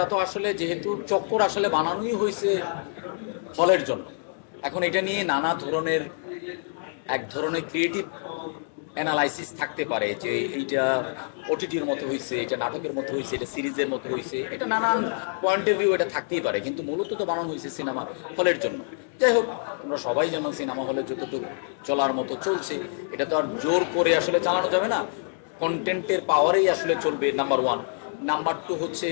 এটা তো আসলে যেহেতু চক্কর আসলে বানানোই হয়েছে ফলের জন্য, এখন এটা নিয়ে নানা ধরনের এক ধরনের ক্রিয়েটিভ অ্যানালাইসিস থাকতে পারে যে এইটা ওটিটির মতো হয়েছে, এটা নাটকের মতো হয়েছে, এটা সিরিজের মতো হয়েছে, এটা নানান পয়েন্ট অফ ভিউ এটা থাকতেই পারে, কিন্তু মূলত তো বানানো হয়েছে সিনেমা হলের জন্য। যাই হোক, আমরা সবাই যেন সিনেমা হলে যতটুকু চলার মতো চলছে, এটা তো আর জোর করে আসলে চালানো যাবে না। কন্টেন্টের পাওয়ারেই আসলে চলবে, নাম্বার ওয়ান। নাম্বার টু হচ্ছে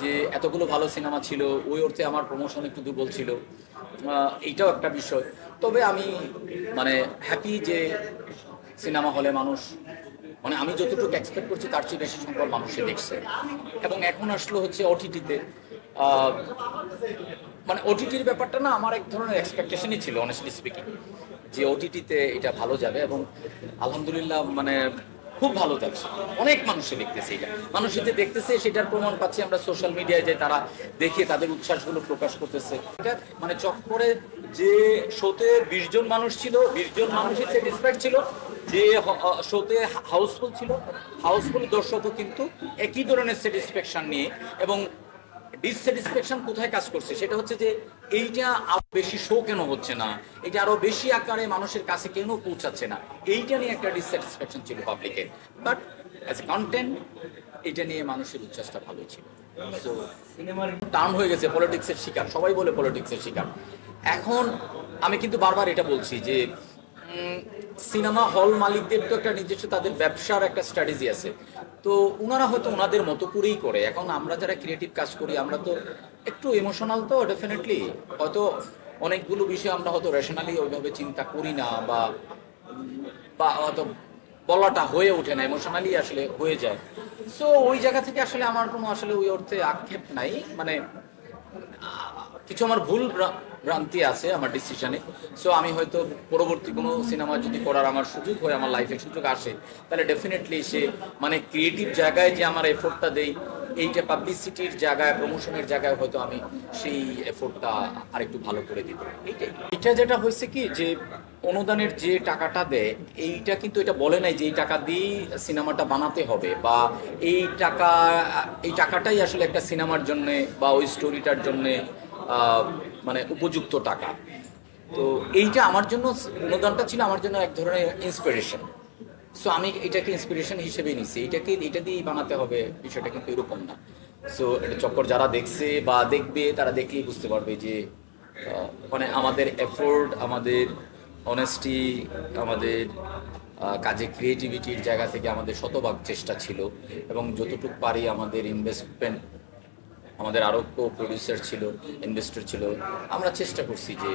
যে এতগুলো ভালো সিনেমা ছিল, ওই অর্থে আমার প্রমোশন একটু দুর্বল ছিল, এইটাও একটা বিষয়। তবে আমি মানে হ্যাপি যে সিনেমা হলে মানুষ, মানে আমি যতটুকু এক্সপেক্ট করছি তার চেয়ে বেশি সংখ্যক মানুষে দেখছে। এবং এখন আসলো হচ্ছে ওটিটিতে, মানে ওটিটির ব্যাপারটা না আমার এক ধরনের এক্সপেকটেশনই ছিল অনেস্টলি স্পিকিং, যে ওটিটিতে এটা ভালো যাবে, এবং আলহামদুলিল্লাহ মানে খুব ভালো যাচ্ছে। অনেক মানুষে দেখতেছে, এটা মানুষ যে দেখতেছে সেটার প্রমাণ পাচ্ছি আমরা সোশ্যাল মিডিয়ায়, যে তারা দেখে তাদের উচ্ছ্বাসগুলো প্রকাশ করতেছে। এটা মানে চক্করে যে শোতে 20 জন মানুষ ছিল, 20 জন মানুষই স্যাটিসফাইড ছিল, যে শোতে হাউসফুল ছিল, হাউসফুল দর্শকও কিন্তু একই ধরনের স্যাটিসফ্যাকশন নিয়ে। এবং ডিসস্যাটিসফ্যাকশন কোথায় কাজ করছে সেটা হচ্ছে যে এইটা আরো বেশি শো কেন হচ্ছে না, এটা আরো বেশি আকারে মানুষের কাছে কেন পৌঁছাচ্ছে না, এইটা নিয়ে একটা ডিসস্যাটিসফ্যাকশন ছিল পাবলিকের। বাট অ্যাজ এ কন্টেন্ট এটা নিয়ে মানুষের উচ্ছ্বাসটা ভালোই ছিল। সো সিনেমার টার্ন হয়ে গেছে পলিটিক্সের শিকার, সবাই বলে পলিটিক্সের শিকার। এখন আমি কিন্তু বারবার এটা বলছি যে সিনেমা হল মালিকদের তো একটা নিজস্ব তাদের ব্যবসার একটা স্ট্র্যাটেজি আছে, তো ওনারা হয়তো ওনাদের মতো করেই করে। এখন আমরা যারা ক্রিয়েটিভ কাজ করি আমরা তো একটু ইমোশনাল, তো ডেফিনেটলি হয়তো অনেকগুলো বিষয় আমরা হয়তো রেশনালি ওইভাবে চিন্তা করি না, বা বা হয়তো বলাটা হয়ে ওঠে না, ইমোশনালি আসলে হয়ে যায়। সো ওই জায়গা থেকে আসলে আমার কোনো আসলে ওই অর্থে আক্ষেপ নাই, মানে কিছু আমার ভুল ভ্রান্তি আছে আমার ডিসিশনে। সো আমি হয়তো পরবর্তী কোনো সিনেমা যদি করার আমার সুযোগ হয়, আমার লাইফে সুযোগ আসে, তাহলে ডেফিনেটলি সে মানে ক্রিয়েটিভ জায়গায় যে আমার এফোর্টটা দেই, এইটা পাবলিসিটির জায়গায়, প্রমোশনের জায়গায় হয়তো আমি সেই এফোর্টটা আরেকটু ভালো করে দিব। এইটাই। এটা যেটা হয়েছে কি যে অনুদানের যে টাকাটা দেয়, এইটা কিন্তু এটা বলে নাই যে এই টাকা দিয়ে সিনেমাটা বানাতে হবে, বা এই টাকা, এই টাকাটাই আসলে একটা সিনেমার জন্য বা ওই স্টোরিটার জন্য মানে উপযুক্ত টাকা। তো এইটা আমার জন্য, অনুদানটা ছিল আমার জন্য এক ধরনের ইন্সপিরেশন। সো আমি এটাকে ইন্সপিরেশন হিসেবে নিছি, এটাকে এটা দিয়েই বানাতে হবে, বিষয়টা কিন্তু এরকম না। সো এটা চক্কর যারা দেখছে বা দেখবে তারা দেখলেই বুঝতে পারবে যে মানে আমাদের এফোর্ট, আমাদের অনেস্টি, আমাদের কাজে ক্রিয়েটিভিটির জায়গা থেকে আমাদের শতভাগ চেষ্টা ছিল। এবং যতটুকু পারি আমাদের ইনভেস্টমেন্ট, আমাদের আরও প্রডিউসার ছিল, ইনভেস্টর ছিল, আমরা চেষ্টা করছি যে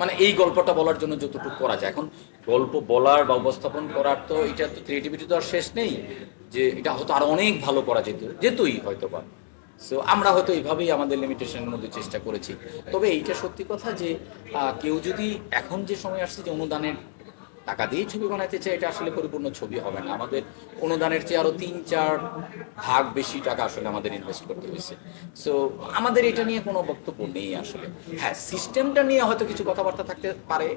মানে এই গল্পটা বলার জন্য যতটুকু করা যায়। এখন গল্প বলার বা উপস্থাপন করার তো এটা তো ক্রিয়েটিভিটি তো আর শেষ নেই, যে এটা হয়তো আরো অনেক ভালো করা যেতই হয়তো বা। সো আমরা হয়তো এইভাবেই আমাদের লিমিটেশনের মধ্যে চেষ্টা করেছি। তবে এইটা সত্যি কথা যে কেউ যদি এখন যে সময় আসছে যে অনুদানের টাকা দিয়ে ছবি বানাতে চায়, এটা আসলে পরিপূর্ণ ছবি হবে না। আমাদের অনুদানের চেয়ে আরো 3-4 ভাগ বেশি টাকা আসলে আমাদের ইনভেস্ট করতে হয়েছে। সো আমাদের এটা নিয়ে কোনো বক্তব্য নেই আসলে। হ্যাঁ, সিস্টেমটা নিয়ে হয়তো কিছু কথাবার্তা থাকতে পারে,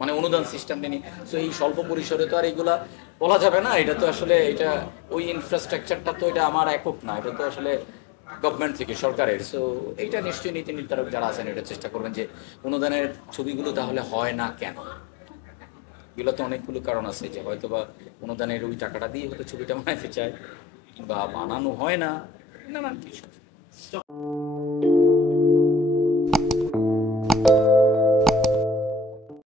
মানে অনুদান সিস্টেমটা নিয়ে। সো এই স্বল্প পরিসরে তো আর এগুলা বলা যাবে না, এটা তো আসলে এটা ওই ইনফ্রাস্ট্রাকচারটা তো এটা আমার একক না, এটা তো আসলে গভর্নমেন্ট থেকে, সরকারের। সো এইটা নিশ্চয়ই নীতি নির্ধারক যারা আছেন এটা চেষ্টা করবেন যে অনুদানের ছবিগুলো তাহলে হয় না কেন। এগুলো তো অনেকগুলো কারণ আছে, যে হয়তো বা অনুদানের ওই টাকাটা দিয়ে হয়তো ছবিটা বানাতে চায়, বা বানানো হয় না, নানান কিছু।